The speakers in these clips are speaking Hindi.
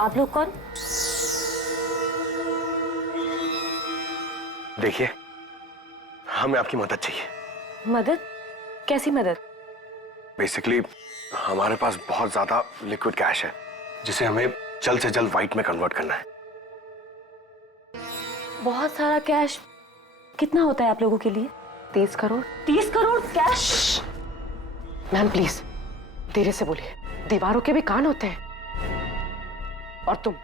आप लोग कौन? देखिए, हमें आपकी मदद चाहिए। मदद? कैसी मदद? बेसिकली हमारे पास बहुत ज्यादा लिक्विड कैश है जिसे हमें जल्द से जल्द व्हाइट में कन्वर्ट करना है। बहुत सारा कैश? कितना होता है आप लोगों के लिए? 30 crore. 30 crore cash? Ma'am please धीरे से बोलिए, दीवारों के भी कान होते हैं। और तुम,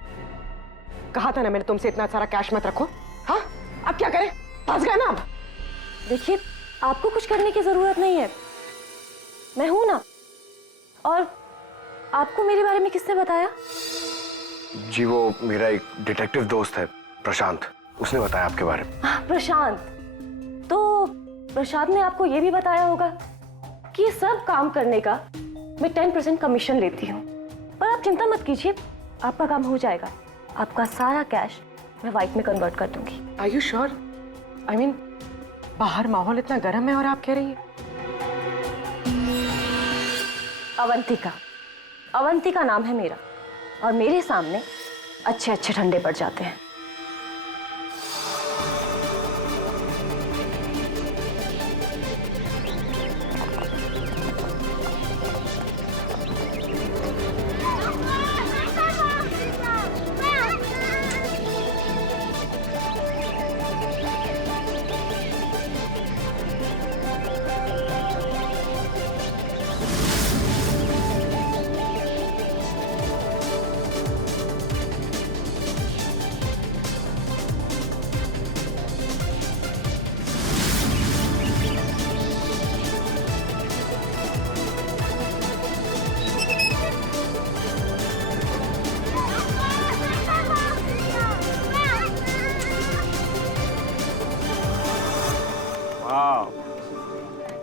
कहा था ना मैंने तुमसे इतना सारा कैश मत रखो। हाँ, अब क्या करें? फंस गए ना अब। देखिए, आपको कुछ करने की जरूरत नहीं है, मैं हूं ना। और आपको मेरे बारे में किसने बताया? जी वो मेरा एक डिटेक्टिव दोस्त है प्रशांत, उसने बताया आपके बारे में। प्रशांत? तो प्रशांत ने आपको यह भी बताया होगा कि ये सब काम करने का मैं 10% कमीशन लेती हूँ। पर आप चिंता मत कीजिए, आपका काम हो जाएगा। आपका सारा कैश मैं व्हाइट में कन्वर्ट कर दूंगी। Are you sure? I mean बाहर माहौल इतना गर्म है और आप कह रही हैं? अवंतिका, अवंतिका नाम है मेरा, और मेरे सामने अच्छे अच्छे ठंडे पड़ जाते हैं।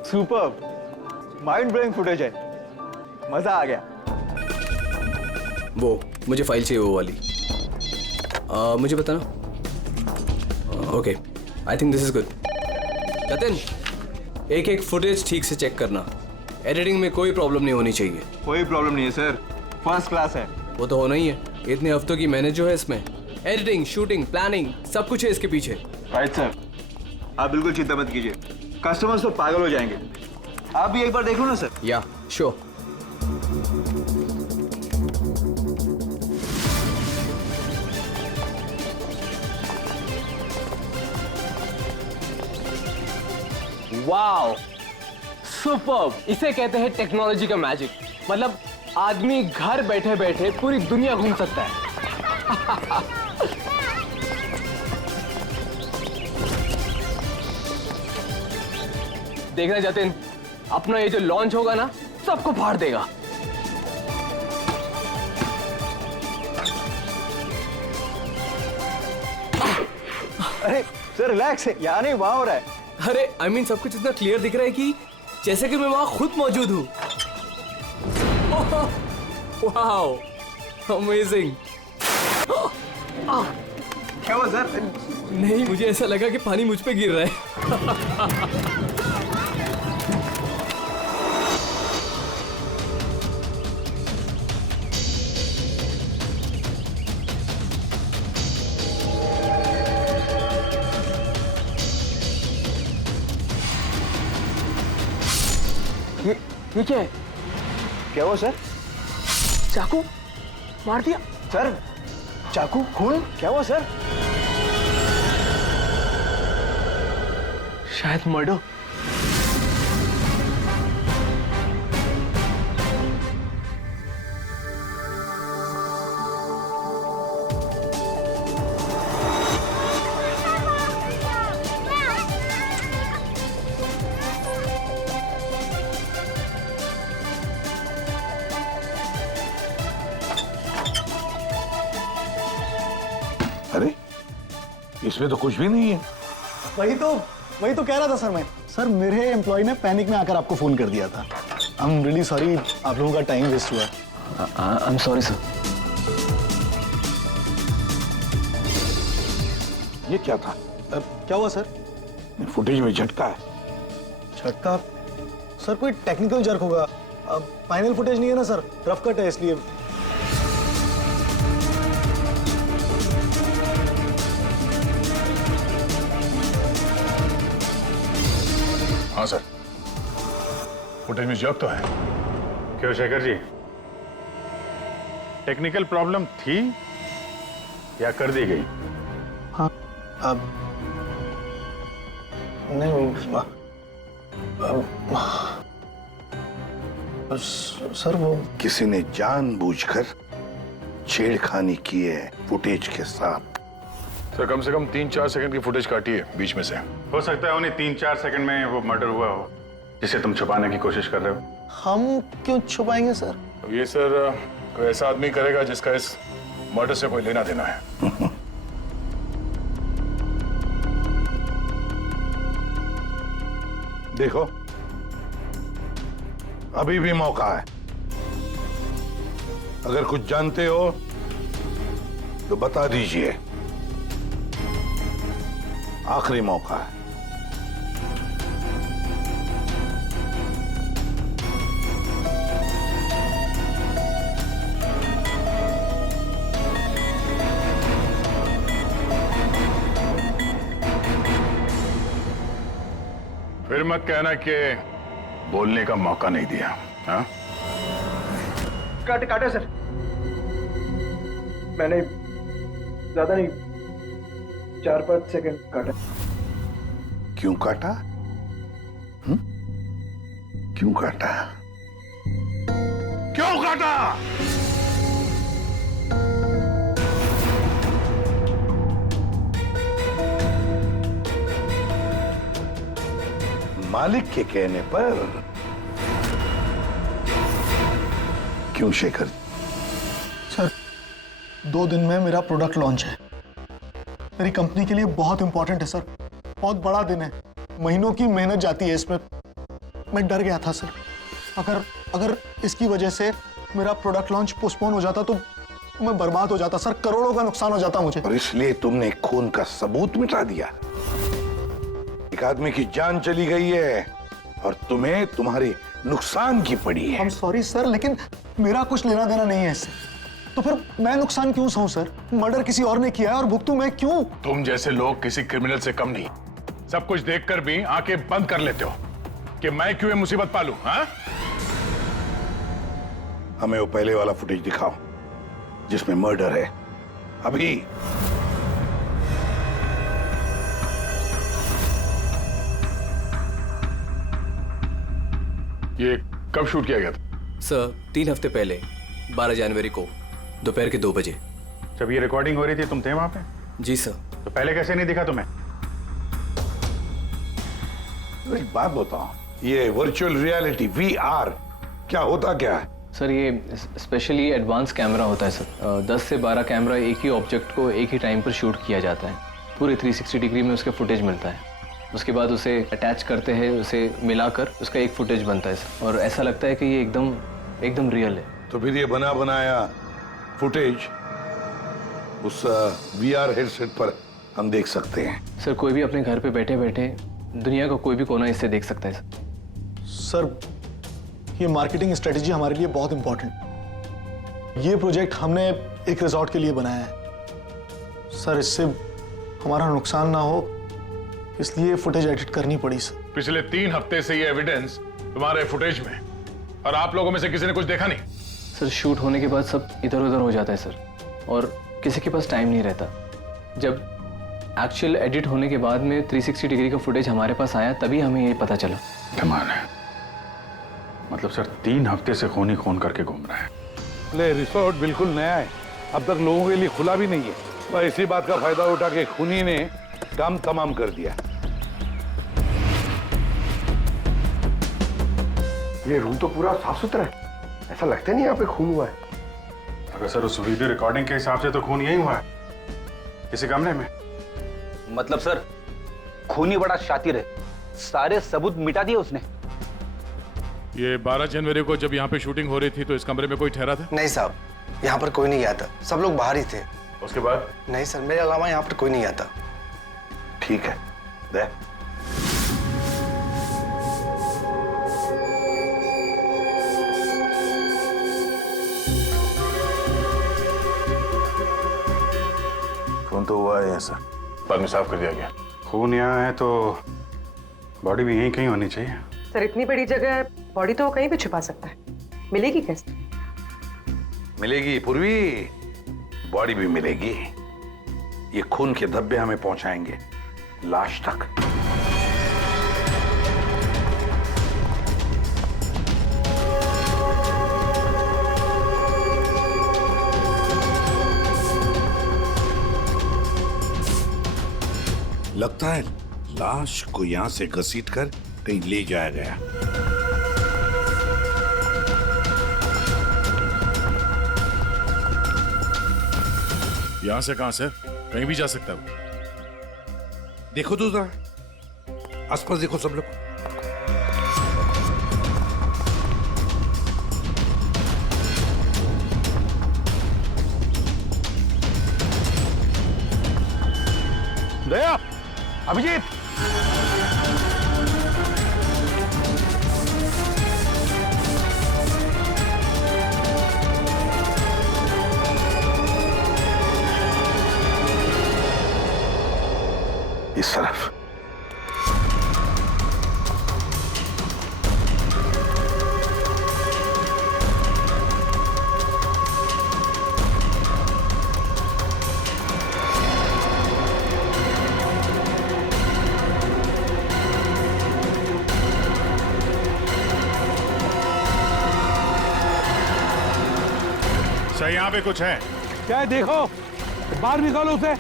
सुपर्ब, माइंड ब्लोइंग फुटेज है, मजा आ गया। वो मुझे फाइल चाहिए, वो वाली। मुझे बताना। Okay, I think this is good. Jatin, एक एक फुटेज ठीक से चेक करना, एडिटिंग में कोई प्रॉब्लम नहीं होनी चाहिए। कोई प्रॉब्लम नहीं है सर, फर्स्ट क्लास है। वो तो होना ही है, इतने हफ्तों की मेहनत जो है इसमें, एडिटिंग, शूटिंग, प्लानिंग, सब कुछ है इसके पीछे। राइट सर, आप बिल्कुल चिंता मत कीजिए, कस्टमर्स तो पागल हो जाएंगे। आप भी एक बार देख लो ना सर। या श्योर। Wow, superb! इसे कहते हैं टेक्नोलॉजी का मैजिक। मतलब आदमी घर बैठे बैठे पूरी दुनिया घूम सकता है। देखना जतिन, अपना ये जो लॉन्च होगा ना, सबको फाड़ देगा। अरे सर रिलैक्स है, यहाँ नहीं वहाँ हो रहा है। अरे आई मीन सब कुछ इतना क्लियर दिख रहा है कि जैसे कि मैं वहां खुद मौजूद हूँ। Wow, amazing. क्या हुआ सर? नहीं, मुझे ऐसा लगा कि पानी मुझ पे गिर रहा है। ये क्या है? क्या हुआ सर? चाकू मार दिया सर, चाकू, खून, क्या हुआ सर? शायद मर्डर। अरे इसमें तो कुछ भी नहीं है। वही तो कह रहा था सर मैं। सर मेरे एम्प्लॉय ने पैनिक में आकर आपको फोन कर दिया था। आई एम रियली सॉरी, आप लोगों का टाइम वेस्ट हुआ। I am sorry sir. ये क्या था? क्या हुआ सर? फुटेज में झटका है। झटका? सर कोई टेक्निकल जर्क होगा। फाइनल फुटेज नहीं है ना सर, रफ कट है इसलिए। फुटेज में जग तो है। क्यों शेखर जी, टेक्निकल प्रॉब्लम थी या कर दी गई? हाँ, अब नहीं सर वो किसी ने जानबूझकर छेड़खानी की है फुटेज के साथ। सर कम से कम 3-4 सेकंड की फुटेज काटी है बीच में से। हो सकता है उन्हें 3-4 सेकंड में वो मर्डर हुआ हो जिसे तुम छुपाने की कोशिश कर रहे हो। हम क्यों छुपाएंगे सर? तो ये सर कोई ऐसा आदमी करेगा जिसका इस मर्डर से कोई लेना देना है। देखो, अभी भी मौका है। अगर कुछ जानते हो तो बता दीजिए, आखिरी मौका है। फिर मत कहना कि बोलने का मौका नहीं दिया। हाँ? काटे सर, मैंने ज्यादा नहीं, 4-5 सेकंड काटा। क्यों काटा? क्यों काटा? क्यों काटा? मालिक के कहने पर। क्यों शेखर? सर 2 दिन में मेरा प्रोडक्ट लॉन्च है। मेरी कंपनी के लिए बहुत इंपॉर्टेंट है सर, बहुत बड़ा दिन है। महीनों की मेहनत जाती है इसमें। मैं डर गया था सर, अगर इसकी वजह से मेरा प्रोडक्ट लॉन्च पोस्टपोन हो जाता तो मैं बर्बाद हो जाता सर, करोड़ों का नुकसान हो जाता मुझे। और इसलिए तुमने खून का सबूत मिटा दिया। एक आदमी की जान चली गई है और तुम्हें तुम्हारे नुकसान की पड़ी है। I'm सॉरी सर, लेकिन मेरा कुछ लेना देना नहीं है इससे। तो फिर मैं नुकसान क्यों सहूं सर? मर्डर किसी और ने किया है और भुगतूं मैं क्यों? तुम जैसे लोग किसी क्रिमिनल से कम नहीं। सब कुछ देखकर भी आंखें बंद कर लेते हो कि मैं क्यों ये मुसीबत पालूं। हाँ? हमें वो पहले वाला फुटेज दिखाओ जिसमें मर्डर है। अभी। ये कब शूट किया गया था? सर 3 हफ्ते पहले 12 जनवरी को दोपहर के 2 बजे। जब ये रिकॉर्डिंग हो रही थी तुम थे वहां पे? जी सर। तो पहले कैसे नहीं दिखा तुम्हें? एक बात बताओ, ये वर्चुअल रियलिटी VR क्या होता क्या है? सर ये स्पेशली एडवांस कैमरा होता है सर। 10 से 12 कैमरा एक ही ऑब्जेक्ट को एक ही टाइम पर शूट किया जाता है। पूरे 360 डिग्री में उसका फुटेज मिलता है। उसके बाद उसे अटैच करते हैं, उसे मिलाकर उसका एक फुटेज बनता है सर। और ऐसा लगता है कि ये एकदम रियल है। तो फिर ये बना बनाया फुटेज उस VR हेडसेट पर हम देख सकते हैं। सर कोई भी अपने घर पे बैठे बैठे दुनिया का कोई भी कोना इससे देख सकता है सर। सर ये मार्केटिंग स्ट्रेटेजी हमारे लिए बहुत इंपॉर्टेंट। ये प्रोजेक्ट हमने एक रिजॉर्ट के लिए बनाया है सर। इससे हमारा नुकसान ना हो इसलिए फुटेज एडिट करनी पड़ी सर। पिछले 3 हफ्ते से ये एविडेंस तुम्हारे फुटेज में, और आप लोगों में से किसी ने कुछ देखा नहीं? सर शूट होने के बाद सब इधर उधर हो जाता है सर, और किसी के पास टाइम नहीं रहता। जब एक्चुअल एडिट होने के बाद में 360 डिग्री का फुटेज हमारे पास आया तभी हमें ये पता चला। कमाल है। मतलब सर 3 हफ्ते से खून ही खून करके घूम रहा है। ले रिसोर्ट बिल्कुल नया है, अब तक लोगों के लिए खुला भी नहीं है। बस इसी बात का फायदा उठा के खूनी ने काम तमाम कर दिया। ये रूम तो पूरा साफ सुथरा है, ऐसा लगता नहीं यहाँ पे खून हुआ है। अगर सर उस वीडियो रिकॉर्डिंग के हिसाब से तो खून यही हुआ है, किसी कमरे में। मतलब सर खूनी बड़ा शातिर है, सारे सबूत मिटा दिए उसने। ये 12 जनवरी को जब यहाँ पे शूटिंग हो रही थी तो इस कमरे में कोई ठहरा था? नहीं साहब, यहाँ पर कोई नहीं आता, सब लोग बाहर ही थे। उसके बाद? नहीं सर, मेरे अलावा यहाँ पर कोई नहीं आता। ठीक है, दे। खून तो हुआ है ऐसा, बाद में साफ कर दिया गया। खून यहाँ है तो बॉडी भी यहीं कहीं होनी चाहिए। सर इतनी बड़ी जगह बॉडी तो वो कहीं भी छुपा सकता है, मिलेगी कैसे? मिलेगी पूर्वी, बॉडी भी मिलेगी। ये खून के धब्बे हमें पहुंचाएंगे लाश तक। लगता है लाश को यहां से घसीट कर कहीं ले जाया गया। यहां से कहां, सर? कहीं भी जा सकता है वो। देखो तो जरा आसपास देखो सब लोग। दया, अभिजीत, इस तरफ। सर यहाँ पे कुछ है क्या है? देखो, बाहर निकालो उसे।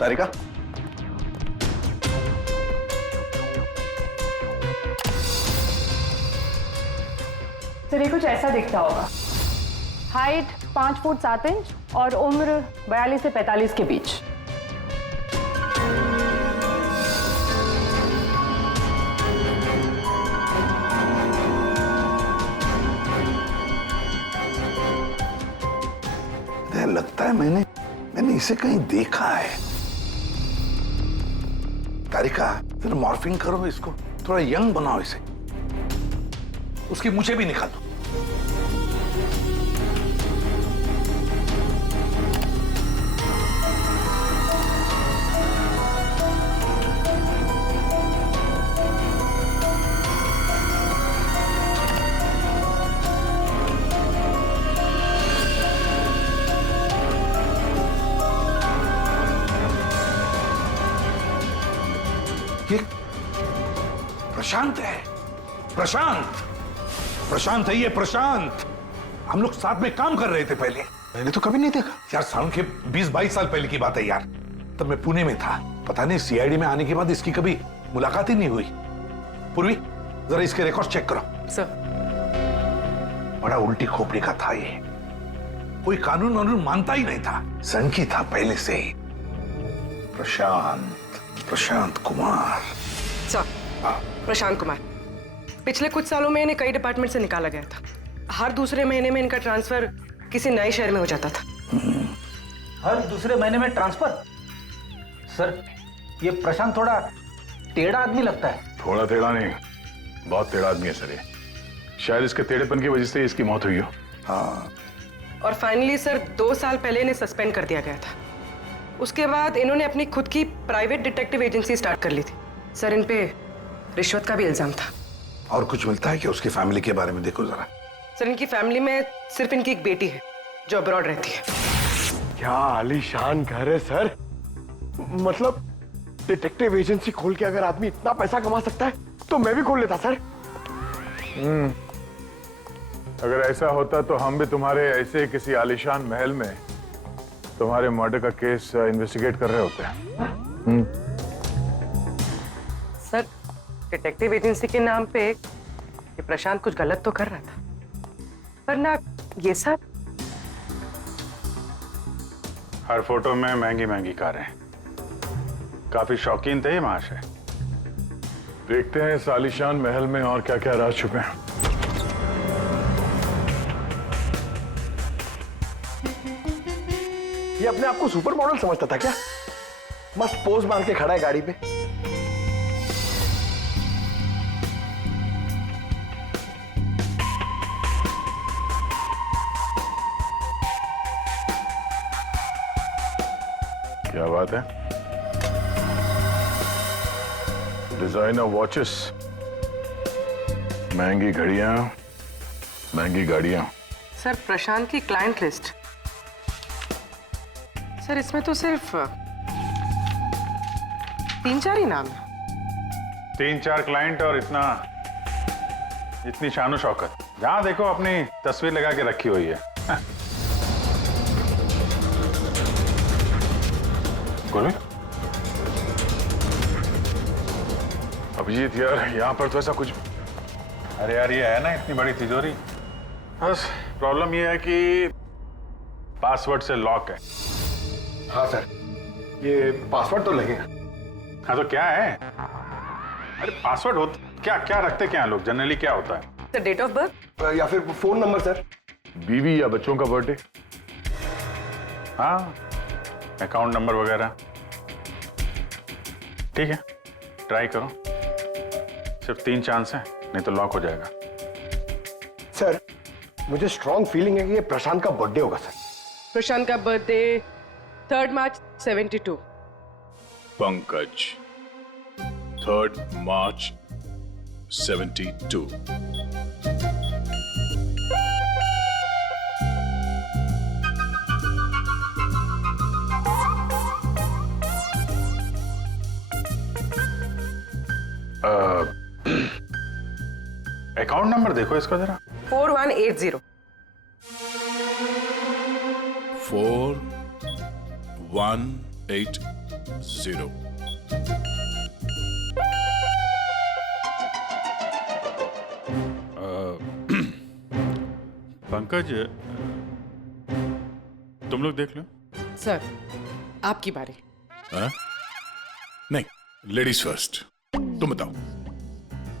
तारिका, सर ये कुछ ऐसा दिखता होगा। हाइट 5 फुट 7 इंच और उम्र 42 से 45 के बीच। लगता है मैंने इसे कहीं देखा है। तारिका, फिर मॉर्फिंग करो इसको, थोड़ा यंग बनाओ इसे। उसकी मुझे भी निकालो। ये प्रशांत है, प्रशांत है ये, प्रशांत। हम लोग साथ में काम कर रहे थे पहले। मैंने तो कभी नहीं देखा यार, साल के 20-22 साल पहले की बात है यार। तब मैं पुणे में था। पता नहीं सीआईडी में आने के बाद इसकी कभी मुलाकात ही नहीं हुई। पूर्वी, जरा इसके रिकॉर्ड चेक करो। सर, बड़ा उल्टी खोपड़ी का था ये, कोई कानून वानून मानता ही नहीं था, सनकी था पहले से ही। प्रशांत कुमार। सर, प्रशांत कुमार पिछले कुछ सालों में इन्हें कई डिपार्टमेंट से निकाला गया था। हर दूसरे महीने में इनका ट्रांसफर किसी नए शहर में हो जाता था। हर दूसरे महीने में ट्रांसफर? सर, ये प्रशांत थोड़ा टेढ़ा आदमी लगता है। थोड़ा टेढ़ा नहीं, बहुत टेढ़ा आदमी है सर ये। शायद इसके टेढ़ेपन की वजह से इसकी मौत हुई हो। हाँ। और फाइनली सर 2 साल पहले इन्हें सस्पेंड कर दिया गया था। उसके बाद इन्होंने अपनी खुद की प्राइवेट डिटेक्टिव एजेंसी स्टार्ट कर ली थी। सर, इन पे रिश्वत का भी इल्जाम था। और कुछ मिलता है कि उसकी फैमिली के बारे में देखो जरा। सर, इनकी फैमिली में सिर्फ इनकी एक बेटी है जो अब्रॉड रहती है। क्या आलीशान घर है सर। मतलब डिटेक्टिव एजेंसी खोल के अगर आदमी इतना पैसा कमा सकता है तो मैं भी खोल लेता सर। अगर ऐसा होता तो हम भी तुम्हारे ऐसे किसी आलीशान महल में तुम्हारे मर्डर का केस इन्वेस्टिगेट कर रहे होते हैं। सर, डिटेक्टिव एजेंसी के नाम पे ये प्रशांत कुछ गलत तो कर रहा था, पर ना ये सब। हर फोटो में महंगी महंगी कारें। काफी शौकीन थे ये महाशय। देखते हैं इस आलीशान महल में और क्या क्या राज छुपे हैं। ये अपने आप को सुपर मॉडल समझता था क्या? मस्त पोज मार के खड़ा है गाड़ी पे। क्या बात है? डिजाइनर वॉचेस, महंगी घड़ियां, महंगी गाड़ियां। सर प्रशांत की क्लाइंट लिस्ट। सर इसमें तो सिर्फ 3-4 ही नाम है। 3-4 क्लाइंट और इतनी शानो शौकत। जहां देखो अपनी तस्वीर लगा के रखी हुई है। बोले अभिजीत यार, यहाँ पर तो ऐसा कुछ। अरे यार ये है ना इतनी बड़ी तिजोरी, बस प्रॉब्लम ये है कि पासवर्ड से लॉक है। हाँ सर, ये पासवर्ड तो लगेगा। हाँ तो क्या है? अरे पासवर्ड हो क्या क्या रखते क्या लोग जनरली, क्या होता है? सर डेट ऑफ बर्थ या फिर फोन नंबर सर। बीवी या बच्चों का बर्थडे, हाँ अकाउंट नंबर वगैरह। ठीक है ट्राई करो, सिर्फ 3 चांस है, नहीं तो लॉक हो जाएगा। सर मुझे स्ट्रॉन्ग फीलिंग है कि ये प्रशांत का बर्थडे होगा सर। प्रशांत का बर्थडे 3 मार्च 72। पंकज 3 मार्च 72। अकाउंट नंबर देखो इसका जरा। 4180। 4180। पंकज तुम लोग देख लो। सर आपकी बारी। नहीं लेडीज फर्स्ट, तुम बताओ।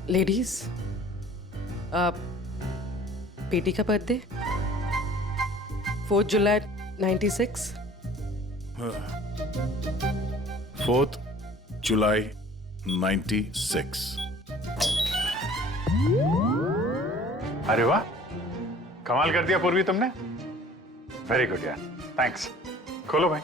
लेडीज, बेटी का बर्थडे 4 जुलाई 96। 4 जुलाई 96। अरे वाह, कमाल कर दिया पूर्वी तुमने। वेरी गुड यार, थैंक्स। खोलो भाई।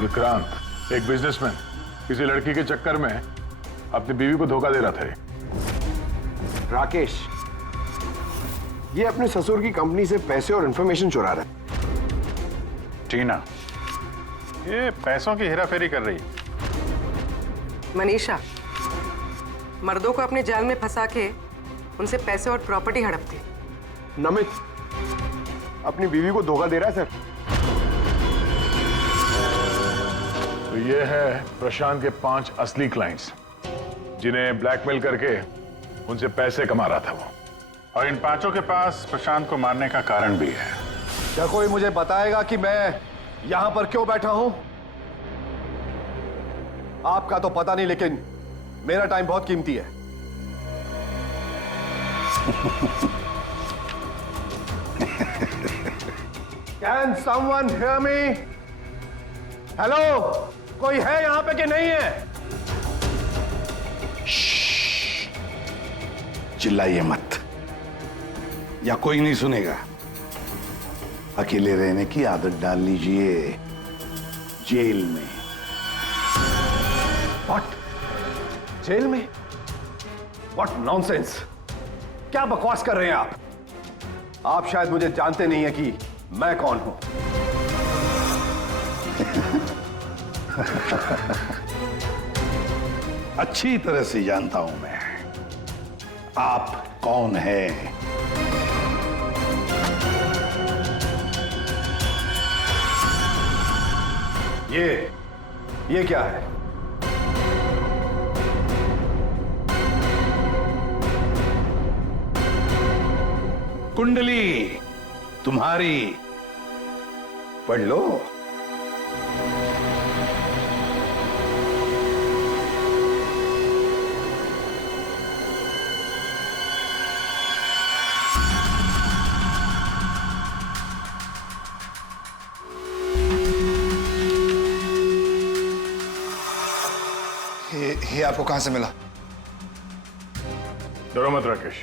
विक्रांत एक बिजनेसमैन किसी लड़की के चक्कर में अपनी बीवी को धोखा दे रहा था। राकेश ये अपने ससुर की कंपनी से पैसे और इंफॉर्मेशन चुरा रहा है। टीना ये पैसों की हेराफेरी कर रही है। मनीषा मर्दों को अपने जाल में फंसा के उनसे पैसे और प्रॉपर्टी हड़पती। नमित अपनी बीवी को धोखा दे रहा है सर। तो ये है प्रशांत के 5 असली क्लाइंट्स जिन्हें ब्लैकमेल करके उनसे पैसे कमा रहा था वो। और इन 5 के पास प्रशांत को मारने का कारण भी है। क्या कोई मुझे बताएगा कि मैं यहां पर क्यों बैठा हूं? आपका तो पता नहीं, लेकिन मेरा टाइम बहुत कीमती है। Can someone hear me? Hello, कोई है यहां पे कि नहीं है? चिल्लाइए मत, या कोई नहीं सुनेगा। अकेले रहने की आदत डाल लीजिए जेल में। What? जेल में? What nonsense? क्या बकवास कर रहे हैं आप? आप शायद मुझे जानते नहीं है कि मैं कौन हूं। अच्छी तरह से जानता हूं मैं आप कौन है। ये क्या है? कुंडली, तुम्हारी। पढ़ लो। ये आपको कहां से मिला? डरो मत राकेश,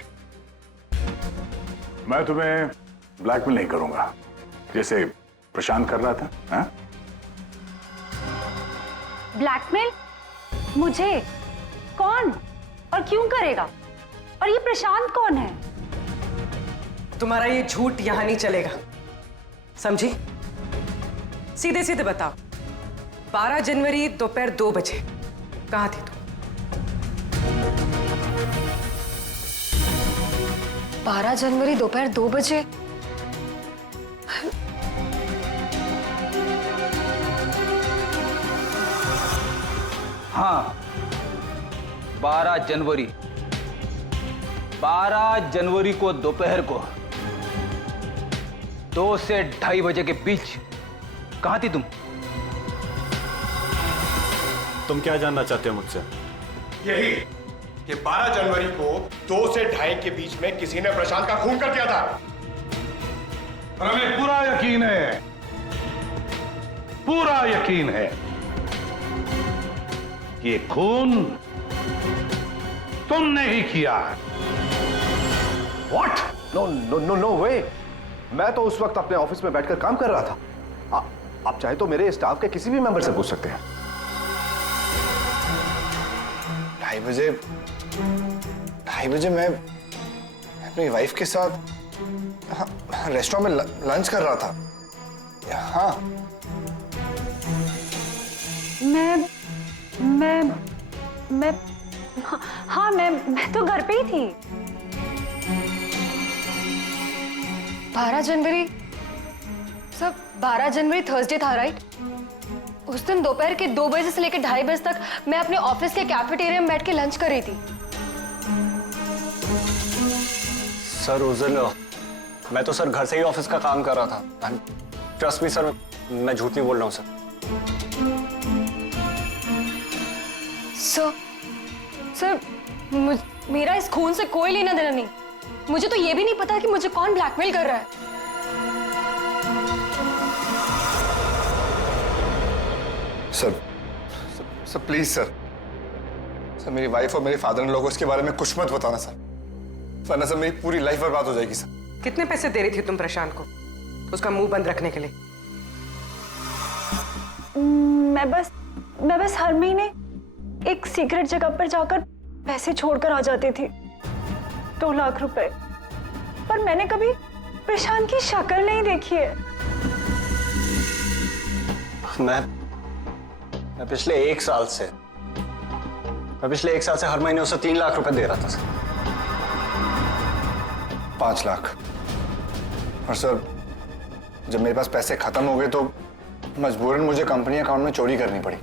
मैं तुम्हें ब्लैकमेल नहीं करूंगा जैसे प्रशांत कर रहा था। हाँ? ब्लैकमेल? मुझे? कौन और क्यों करेगा? और ये प्रशांत कौन है? तुम्हारा ये झूठ यहां नहीं चलेगा, समझी? सीधे सीधे बताओ, 12 जनवरी दोपहर 2 बजे कहां थी तुम? 12 जनवरी दोपहर 2 बजे? हाँ, 12 जनवरी 12 जनवरी को दोपहर को 2 से 2:30 बजे के बीच कहां थी तुम? तुम क्या जानना चाहते हो मुझसे? यही कि 12 जनवरी को 2 से 2:30 के बीच में किसी ने प्रशांत का खून कर दिया था। और हमें पूरा यकीन है, पूरा यकीन है कि ये खून तुमने ही किया। What? No no no no way. मैं तो उस वक्त अपने ऑफिस में बैठकर काम कर रहा था। आप चाहे तो मेरे स्टाफ के किसी भी मेंबर से पूछ सकते हैं। 2:30 बजे मैं अपनी वाइफ के साथ रेस्टोरेंट में लंच कर रहा था। हाँ, मैं तो घर पे ही थी। 12 जनवरी सब 12 जनवरी थर्सडे था, राइट? उस दिन दोपहर के 2 बजे से लेकर 2:30 बजे तक मैं अपने ऑफिस के कैफेटेरिया में बैठ के लंच कर रही थी। सर उस दिन मैं तो सर घर से ही ऑफिस का काम कर रहा था। ट्रस्ट मी सर, मैं झूठ नहीं बोल रहा हूँ सर। सर मेरा इस खून से कोई लेना देना नहीं। मुझे तो ये भी नहीं पता कि मुझे कौन ब्लैकमेल कर रहा है। सर प्लीज सर, मेरी वाइफ और मेरे फादर इन लोगों के बारे में कुछ मत बताना सर, वरना सर मेरी पूरी लाइफ बर्बाद हो जाएगी सर। कितने पैसे दे रही थी तुम प्रशांत को उसका मुंह बंद रखने के लिए? मैं बस हर महीने एक सीक्रेट जगह पर जाकर पैसे छोड़कर आ जाती थी, 2 लाख रुपए। पर मैंने कभी प्रशांत की शक्ल नहीं देखी है। मैं पिछले 1 साल से हर महीने उसे 3 लाख रुपए दे रहा था सर। 5 लाख। और सर जब मेरे पास पैसे खत्म हो गए तो मजबूरन मुझे कंपनी अकाउंट में चोरी करनी पड़ी।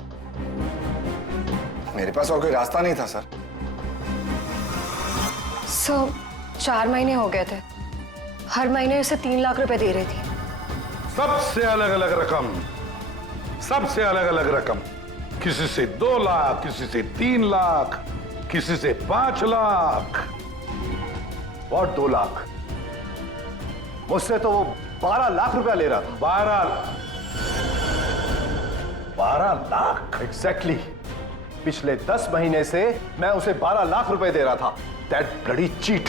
मेरे पास और कोई रास्ता नहीं था सर। 4 महीने हो गए थे, हर महीने उसे 3 लाख रुपए दे रही थी। सबसे अलग अलग रकम, सबसे अलग अलग रकम। किसी से 2 लाख, किसी से 3 लाख, किसी से 5 लाख। और 2 लाख? मुझसे तो वो 12 लाख रुपया ले रहा था। 12 लाख? एग्जैक्टली। पिछले 10 महीने से मैं उसे 12 लाख रुपए दे रहा था। That bloody cheat.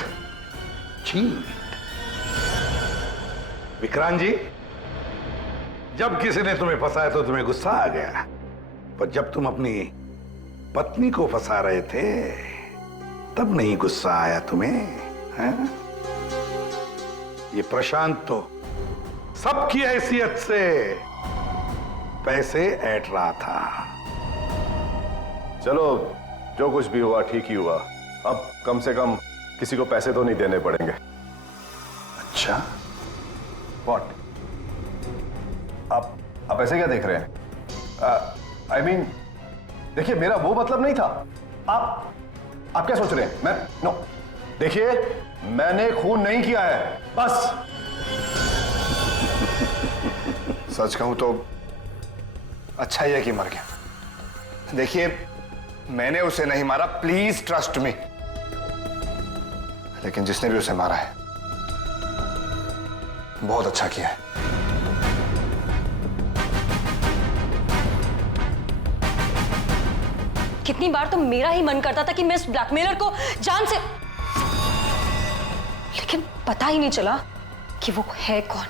Vikrant ji, जब किसी ने तुम्हें फंसाया तो तुम्हें गुस्सा आ गया, पर जब तुम अपनी पत्नी को फंसा रहे थे तब नहीं गुस्सा आया तुम्हें? हैं? ये प्रशांत तो सबकी हैसियत से पैसे ऐंठ रहा था। चलो, जो कुछ भी हुआ ठीक ही हुआ। अब कम से कम किसी को पैसे तो नहीं देने पड़ेंगे। अच्छा, व्हाट? आप ऐसे क्या देख रहे हैं? आई मीन, देखिए, मेरा वो मतलब नहीं था। आप क्या सोच रहे हैं? नो, देखिए, मैंने खून नहीं किया है, बस। सच कहूं तो अच्छा ही है कि मर गया। देखिए, मैंने उसे नहीं मारा, प्लीज ट्रस्ट मी। लेकिन जिसने भी उसे मारा है बहुत अच्छा किया है। कितनी बार तो मेरा ही मन करता था कि मैं इस ब्लैकमेलर को जान से, लेकिन पता ही नहीं चला कि वो है कौन।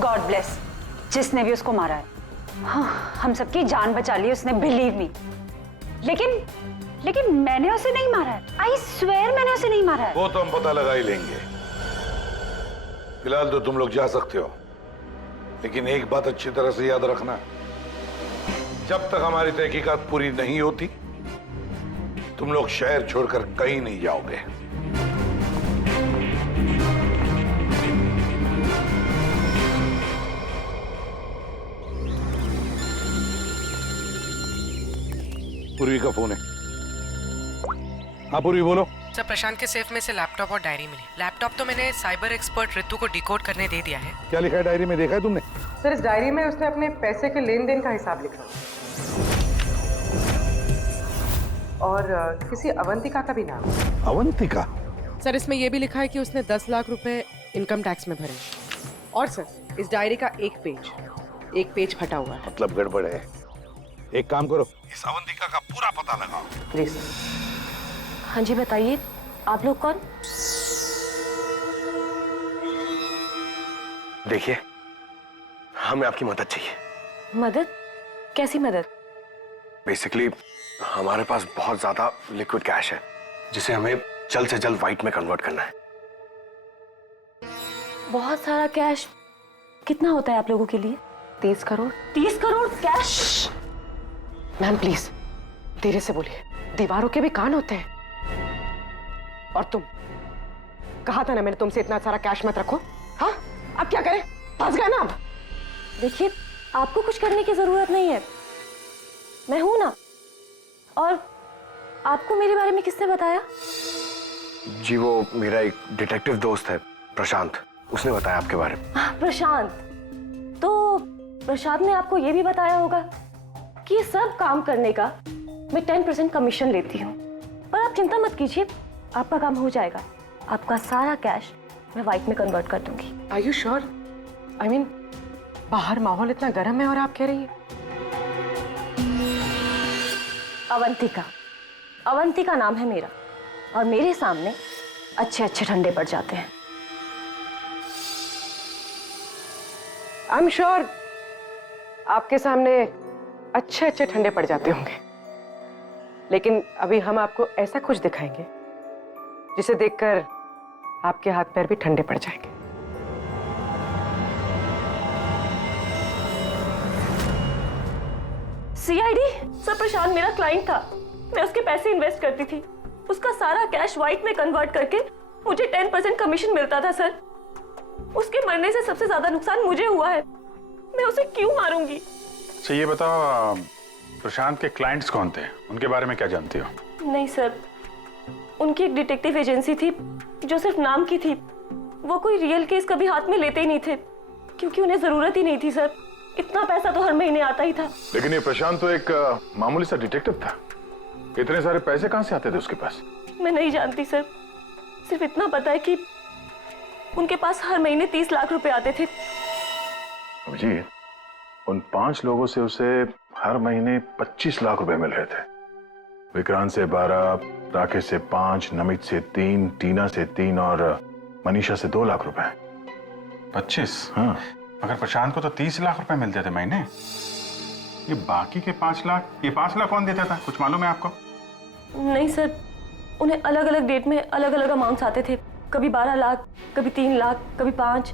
गॉड ब्लेस जिसने भी उसको मारा है। हाँ, हम सबकी जान बचा ली उसने, बिलीव मी। लेकिन मैंने उसे नहीं मारा है। आई स्वेयर मैंने उसे नहीं मारा है। वो तो हम पता लगा ही लेंगे। फिलहाल तो तुम लोग जा सकते हो, लेकिन एक बात अच्छी तरह से याद रखना, जब तक हमारी तहकीकात पूरी नहीं होती तुम लोग शहर छोड़कर कहीं नहीं जाओगे। पूर्वी का फोन है। हाँ पूर्वी बोलो। सर, प्रशांत के सेफ में से लैपटॉप और डायरी मिली। लैपटॉप तो मैंने साइबर एक्सपर्ट ऋतु को डिकोड करने दे दिया है। क्या लिखा है डायरी में, देखा है तुमने? सर, इस डायरी में उसने अपने पैसे के लेन देन का हिसाब लिखा और किसी अवंतिका का भी नाम। अवंतिका? सर, इसमें यह भी लिखा है कि उसने 10 लाख रुपए इनकम टैक्स में भरे। और सर, इस डायरी का एक पेज फटा हुआ है। मतलब गड़बड़ है। एक काम करो, इस अवंतिका का पूरा पता लगाओ। जी सर। हाँ जी बताइए, आप लोग कौन? देखिए, हमें आपकी मदद चाहिए। मदद? कैसी मदद? बेसिकली हमारे पास बहुत ज्यादा लिक्विड कैश है जिसे हमें जल्द से जल्द व्हाइट में कन्वर्ट करना है। बहुत सारा कैश? कितना होता है आप लोगों के लिए? 30 crore. 30 crore cash? Ma'am please धीरे से बोलिए, दीवारों के भी कान होते हैं। और तुम, कहा था ना मैंने तुमसे इतना सारा कैश मत रखो। हाँ, अब क्या करें? फंस गए ना अब। देखिए, आपको कुछ करने की जरूरत नहीं है, मैं हूं ना। और आपको मेरे बारे में किसने बताया? जी वो मेरा एक डिटेक्टिव दोस्त है प्रशांत, उसने बताया आपके बारे में। प्रशांत? तो प्रशांत ने आपको यह भी बताया होगा कि ये सब काम करने का मैं 10% कमीशन लेती हूँ। पर आप चिंता मत कीजिए, आपका काम हो जाएगा। आपका सारा कैश मैं व्हाइट में कन्वर्ट कर दूंगी। Are you sure? I mean, बाहर माहौल इतना गर्म है और आप कह रही है। अवंतिका नाम है मेरा, और मेरे सामने अच्छे अच्छे ठंडे पड़ जाते हैं। आई एम श्योर आपके सामने अच्छे अच्छे ठंडे पड़ जाते होंगे, लेकिन अभी हम आपको ऐसा कुछ दिखाएंगे जिसे देखकर आपके हाथ पैर भी ठंडे पड़ जाएंगे। सीआईडी? सर, प्रशांत मेरा क्लाइंट था, मैं उसके पैसे इन्वेस्ट करती थी। उसका सारा कैश व्हाइट में कन्वर्ट करके मुझे 10% कमीशन मिलता था सर। उसके मरने से सबसे ज्यादा नुकसान मुझे हुआ है, मैं उसे क्यों मारूंगी? अच्छा ये बताओ, प्रशांत के क्लाइंट्स कौन थे, उनके बारे में क्या जानती हो? नहीं सर, उनकी एक डिटेक्टिव एजेंसी थी जो सिर्फ नाम की थी। वो कोई रियल केस कभी हाथ में लेते ही नहीं थे, क्योंकि उन्हें जरूरत ही नहीं थी सर। इतना पैसा तो हर महीने आता ही था। लेकिन ये प्रशांत तो एक मामूली सा डिटेक्टिव था, इतने सारे पैसे कहां से आते थे उसके पास? मैं नहीं जानती सर, सिर्फ इतना पता है कि उनके पास हर महीने 30 लाख रुपए आते थे। जी, उन 5 लोगों से उसे हर महीने 25 लाख रुपए मिल रहे थे। विक्रांत से 12, राकेश से 5, नमित से 3, टीना से 3 और मनीषा से 2 लाख रुपए। 25? हाँ। मगर प्रशांत को तो 30 लाख रुपए मिलते थे महीने। ये बाकी के 5 लाख, ये 5 लाख कौन देता था, कुछ मालूम है आपको? नहीं सर, उन्हें अलग अलग डेट में अलग अलग अमाउंट्स आते थे। कभी 12 लाख, कभी 3 लाख, कभी 5,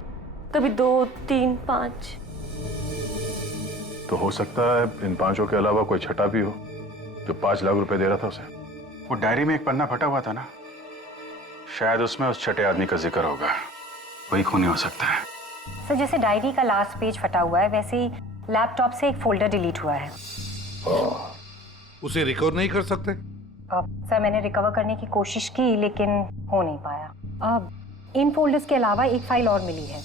कभी 2, 3, 5। तो हो सकता है इन 5 के अलावा कोई छठा भी हो जो 5 लाख रुपए दे रहा था उसे। वो डायरी में एक पन्ना फटा हुआ था ना, शायद उसमें उस छठे आदमी का जिक्र होगा, वही खूनी हो सकता है। सर, जैसे डायरी का लास्ट पेज फटा हुआ है, वैसे ही लैपटॉप से एक फोल्डर डिलीट हुआ है। उसे रिकवर नहीं कर सकते? सर, मैंने रिकवर करने की कोशिश की लेकिन हो नहीं पाया। इन फोल्डर्स के अलावा एक फाइल और मिली है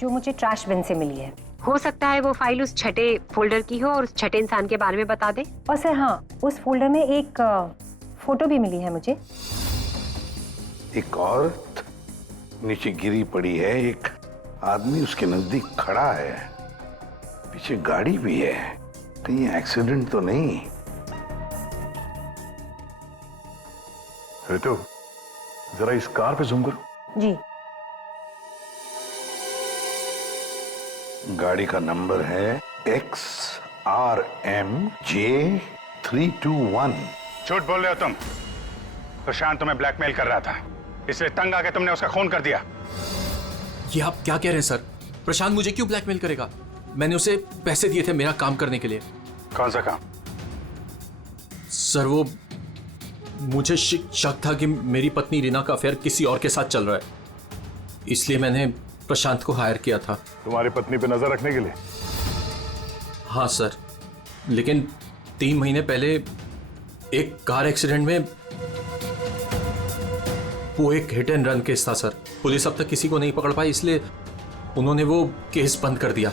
जो मुझे ट्रैश बिन से मिली है। हो सकता है वो फाइल उस छठे फोल्डर की हो और उस छठे इंसान के बारे में बता दे। और सर हाँ, उस फोल्डर में एक फोटो भी मिली है मुझे। एक औरत नीचे गिरी पड़ी है, एक आदमी उसके नजदीक खड़ा है, पीछे गाड़ी भी है। कहीं एक्सीडेंट तो नहीं? ऋतु, जरा इस कार पे जूम करो। जी। गाड़ी का नंबर है XRMJ321। झूठ बोल रहे हो तुम। प्रशांत तुम्हें ब्लैकमेल कर रहा था, इसलिए तंग आके तुमने उसका खून कर दिया। ये आप क्या कह रहे हैं सर? प्रशांत मुझे क्यों ब्लैकमेल करेगा? मैंने उसे पैसे दिए थे मेरा काम करने के लिए। कौन सा काम? सर वो मुझे शक था कि मेरी पत्नी रीना का अफेयर किसी और के साथ चल रहा है, इसलिए मैंने प्रशांत को हायर किया था। तुम्हारी पत्नी पे नजर रखने के लिए? हाँ सर, लेकिन 3 महीने पहले एक कार एक्सीडेंट में, वो एक हिट एंड रन केस था सर। पुलिस अब तक किसी को नहीं पकड़ पाई, इसलिए उन्होंने वो केस बंद कर दिया।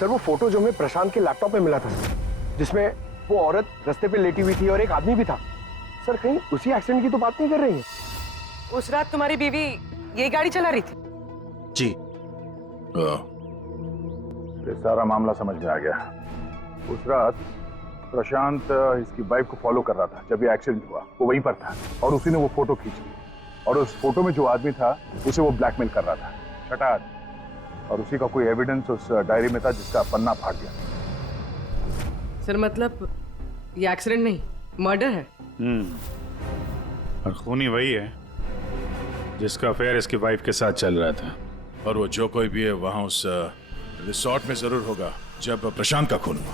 सर वो फोटो जो हमें प्रशांत के लैपटॉप में मिला था, जिसमें वो औरत रास्ते पे लेटी हुई थी और एक आदमी भी था। सर कहीं उसी एक्सीडेंट की तो बात नहीं कर रही है? उस रात तुम्हारी बीवी ये गाड़ी चला रही थी? जी। ये सारा मामला समझ में आ गया। उस रात प्रशांत इसकी वाइफ को फॉलो कर रहा था। जब ये एक्सीडेंट हुआ वो वहीं पर था और उसी ने वो फोटो खींची, और उस फोटो में जो आदमी था उसे वो ब्लैकमेल कर रहा था, छठा आदमी। और उसी का कोई एविडेंस उस डायरी में था जिसका पन्ना फाड़ गया। सर मतलब ये एक्सीडेंट नहीं, मर्डर है। और खूनी वही है जिसका अफेयर इसकी वाइफ के साथ चल रहा था। और वो जो कोई भी है वहां उस रिसोर्ट में जरूर होगा जब प्रशांत का खून हुआ।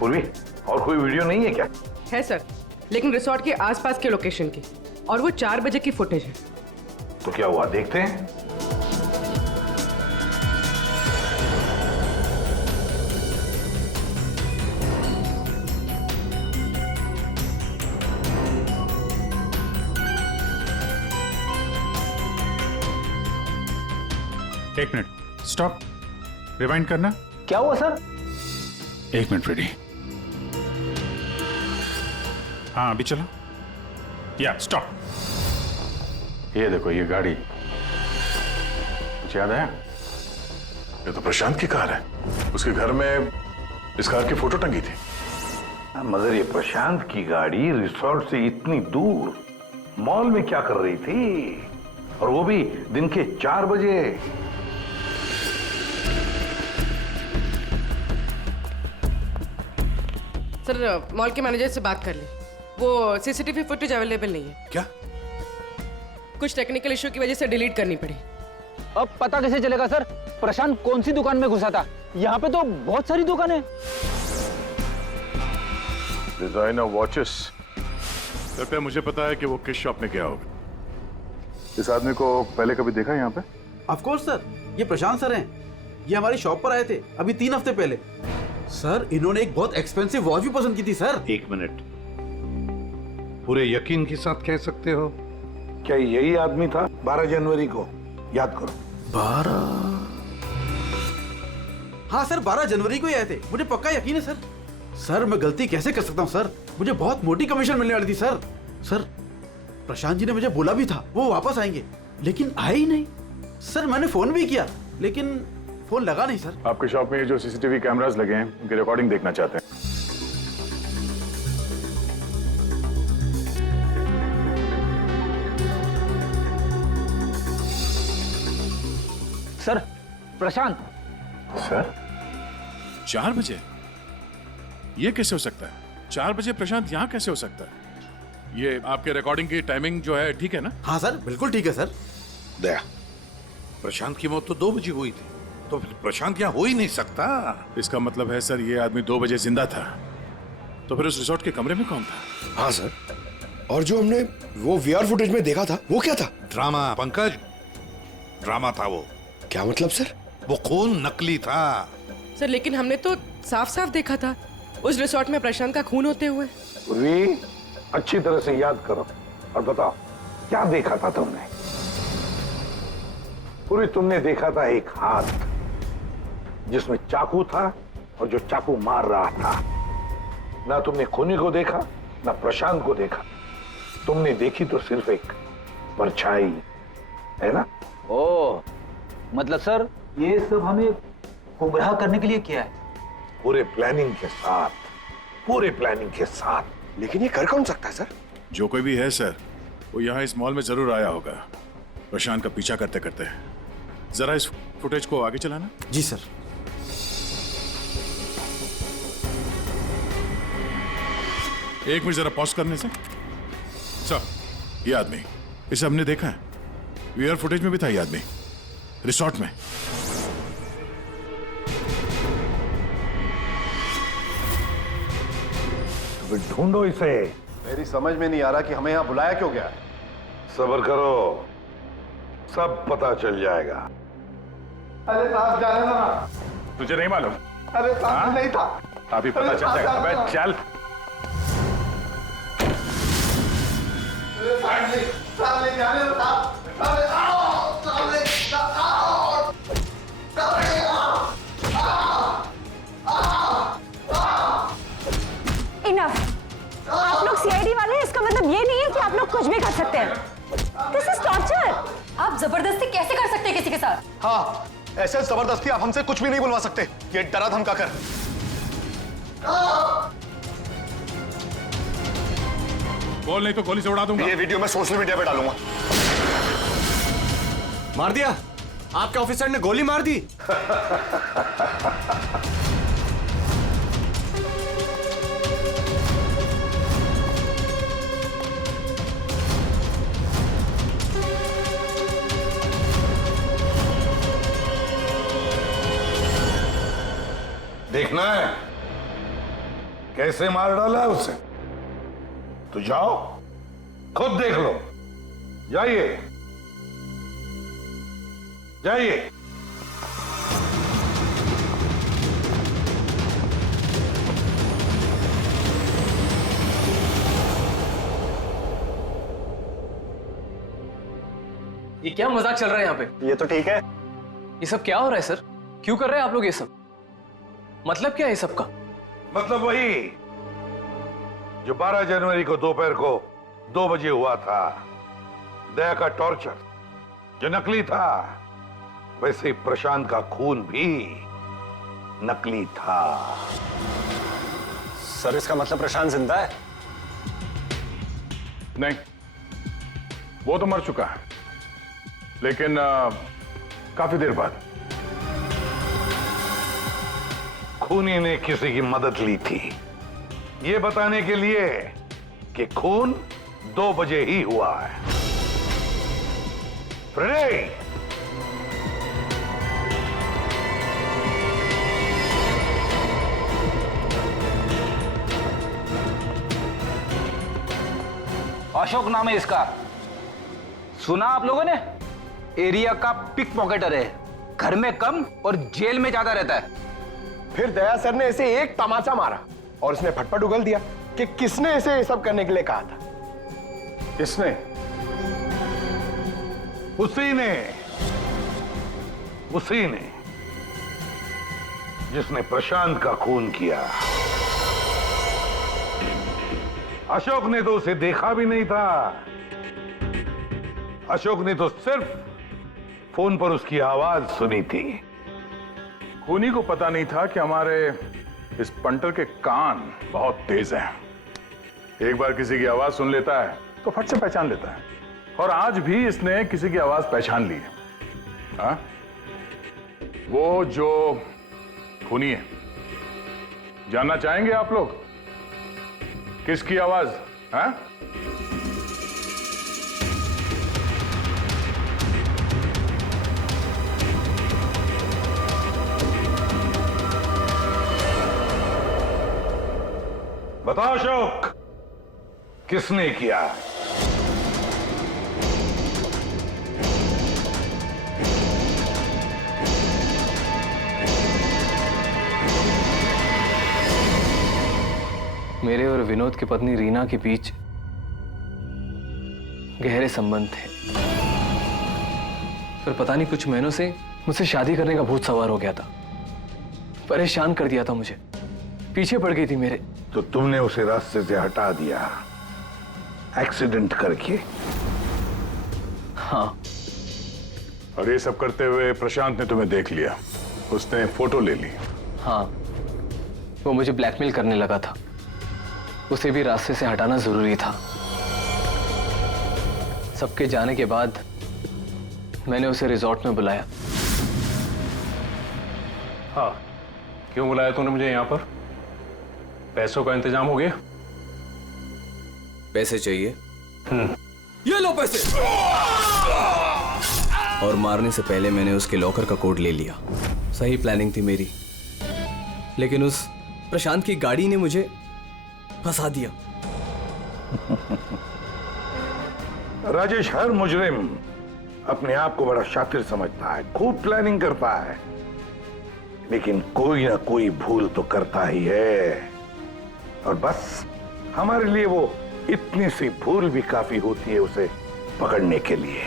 पूर्वी, और कोई वीडियो नहीं है क्या? है सर, लेकिन रिसोर्ट के आसपास के लोकेशन की, और वो 4 बजे की फुटेज है। तो क्या हुआ, देखते हैं। एक मिनट, स्टॉप, रिवाइंड करना। क्या हुआ सर? 1 minute, ready. हाँ अभी चलो। या स्टॉप। ये देखो ये गाड़ी, कुछ याद आया? ये तो प्रशांत की कार है। उसके घर में इस कार की फोटो टंगी थी। मगर ये प्रशांत की गाड़ी रिसोर्ट से इतनी दूर मॉल में क्या कर रही थी, और वो भी दिन के 4 बजे? सर मॉल के मैनेजर से बात कर ली, वो सीसीटीवी फुटेज अवेलेबल नहीं है। क्या? कुछ टेक्निकल इशू की वजह से डिलीट करनी पड़ी। अब पता कैसे चलेगा सर प्रशांत कौन सी दुकान में घुसा था? यहाँ पे तो बहुत सारी दुकानें। Designer watches. कृपया मुझे पता है कि वो किस शॉप में गया होगा। इस आदमी को पहले कभी देखा यहाँ पे? ऑफ कोर्स सर, ये प्रशांत सर हैं। ये हमारी शॉप पर आए थे अभी 3 हफ्ते पहले। सर इन्होंने एक बहुत एक्सपेंसिव वॉच भी पसंद की थी सर। 1 मिनट, पूरे यकीन के साथ कह सकते हो क्या यही आदमी था 12 जनवरी को? याद करो। 12? हाँ सर, 12 जनवरी को ही आए थे, मुझे पक्का यकीन है सर। सर मैं गलती कैसे कर सकता हूँ सर, मुझे बहुत मोटी कमीशन मिलने वाली थी सर। सर प्रशांत जी ने मुझे बोला भी था वो वापस आएंगे, लेकिन आए ही नहीं। सर मैंने फोन भी किया लेकिन फोन लगा नहीं सर। आपके शॉप में जो सीसीटीवी कैमरास लगे हैं उनकी रिकॉर्डिंग देखना चाहते हैं। सर प्रशांत। सर 4 बजे? ये कैसे हो सकता है? 4 बजे प्रशांत यहाँ कैसे हो सकता है? ये आपके रिकॉर्डिंग की टाइमिंग जो है ठीक है ना? हाँ सर बिल्कुल ठीक है सर। दया, प्रशांत की मौत तो 2 बजे हुई थी, तो फिर प्रशांत यहाँ हो ही नहीं सकता। इसका मतलब है सर ये आदमी 2 बजे जिंदा था, तो फिर उस रिसोर्ट के कमरे में कौन था? हाँ सर, और जो हमने वो वीआर फुटेज में देखा था वो क्या था? ड्रामा पंकज, ड्रामा था वो। क्या मतलब सर? वो खून नकली था। सर लेकिन हमने तो साफ साफ देखा था उस रिसोर्ट में प्रशांत का खून होते हुए। पूर्वी, अच्छी तरह से याद करो और बताओ क्या देखा था तुमने? पूरी तुमने देखा था एक हाथ जिसमें चाकू था और जो चाकू मार रहा था। ना तुमने खूनी को देखा ना प्रशांत को देखा, तुमने देखी तो सिर्फ एक परछाई, है ना? ओ, मतलब सर ये सब हमें गुमराह करने के लिए किया है? पूरे प्लानिंग के साथ, पूरे प्लानिंग के साथ। लेकिन ये कर कौन सकता है सर? जो कोई भी है सर, वो यहाँ इस मॉल में जरूर आया होगा प्रशांत का पीछा करते करते। जरा इस फुटेज को आगे चलाना। जी सर। एक मिनट जरा पॉज करने से। सर, ये आदमी, इसे हमने देखा है, वीआर फुटेज में भी था ये आदमी, रिसोर्ट में। ढूंढो इसे। मेरी समझ में नहीं आ रहा कि हमें यहाँ बुलाया क्यों गया है। सब्र करो, सब पता चल जाएगा। अरे साहब जाने दो ना। तुझे नहीं मालूम? अरे साहब नहीं था। अभी पता चल जाएगा। अबे चल। सामने जाने दो साहब। सामने आओ, सामने आओ, सामने आओ। इनफ। आप लोग सीआईडी वाले हैं, इसका मतलब ये नहीं है कि आप लोग कुछ भी कर सकते हैं। This is torture. आप जबरदस्ती कैसे कर सकते हैं किसी के साथ? हाँ, ऐसे जबरदस्ती आप हमसे कुछ भी नहीं बुलवा सकते। ये डरा धमका कर। बोल, नहीं तो गोली से उड़ा दूंगा। ये वीडियो मैं सोशल मीडिया पे डालूंगा। मार दिया? आपके ऑफिसर ने गोली मार दी? देखना है कैसे मार डाला है उसे? तो जाओ, खुद देख लो। जाइए, जाइए। ये क्या मजाक चल रहा है यहाँ पे? ये तो ठीक है। ये सब क्या हो रहा है सर? क्यों कर रहे हैं आप लोग ये सब? मतलब क्या है ये सब का? मतलब वही जो 12 जनवरी को दोपहर को 2 बजे हुआ था, दया का टॉर्चर जो नकली था, वैसे प्रशांत का खून भी नकली था। सर, इसका मतलब प्रशांत जिंदा है? नहीं, वो तो मर चुका है, लेकिन काफी देर बाद। खूनी ने किसी की मदद ली थी ये बताने के लिए कि खून 2 बजे ही हुआ है। प्रणय, अशोक नाम है इसका। सुना आप लोगों ने? एरिया का पिक पॉकेटर है, घर में कम और जेल में ज्यादा रहता है। फिर दया सर ने इसे एक तमाचा मारा और उसने फटफट उगल दिया कि किसने इसे ये सब करने के लिए कहा था। किसने? उसी ने जिसने प्रशांत का खून किया। अशोक ने तो उसे देखा भी नहीं था। अशोक ने तो सिर्फ फोन पर उसकी आवाज सुनी थी। खूनी को पता नहीं था कि हमारे इस पंटर के कान बहुत तेज हैं। एक बार किसी की आवाज सुन लेता है तो फट से पहचान लेता है, और आज भी इसने किसी की आवाज पहचान ली है। हाँ? वो जो खूनी है, जानना चाहेंगे आप लोग किसकी आवाज? हाँ? बताओ अशोक, किसने किया? मेरे और विनोद की पत्नी रीना के बीच गहरे संबंध थे। पर पता नहीं कुछ महीनों से मुझसे शादी करने का भूत सवार हो गया था। परेशान कर दिया था मुझे, पीछे पड़ गई थी मेरे। तो तुमने उसे रास्ते से हटा दिया एक्सीडेंट करके? हाँ। और ये सब करते हुए प्रशांत ने तुम्हें देख लिया, उसने फोटो ले ली। हाँ, वो मुझे ब्लैकमेल करने लगा था। उसे भी रास्ते से हटाना जरूरी था। सबके जाने के बाद मैंने उसे रिजॉर्ट में बुलाया। हाँ, क्यों बुलाया तूने मुझे यहाँ पर? पैसों का इंतजाम हो गया? पैसे चाहिए? ये लो पैसे। और मारने से पहले मैंने उसके लॉकर का कोड ले लिया। सही प्लानिंग थी मेरी, लेकिन उस प्रशांत की गाड़ी ने मुझे फंसा दिया। राजेश हर मुजरिम अपने आप को बड़ा शातिर समझता है, खूब प्लानिंग करता है, लेकिन कोई ना कोई भूल तो करता ही है। और बस हमारे लिए वो इतनी सी भूल भी काफी होती है उसे पकड़ने के लिए।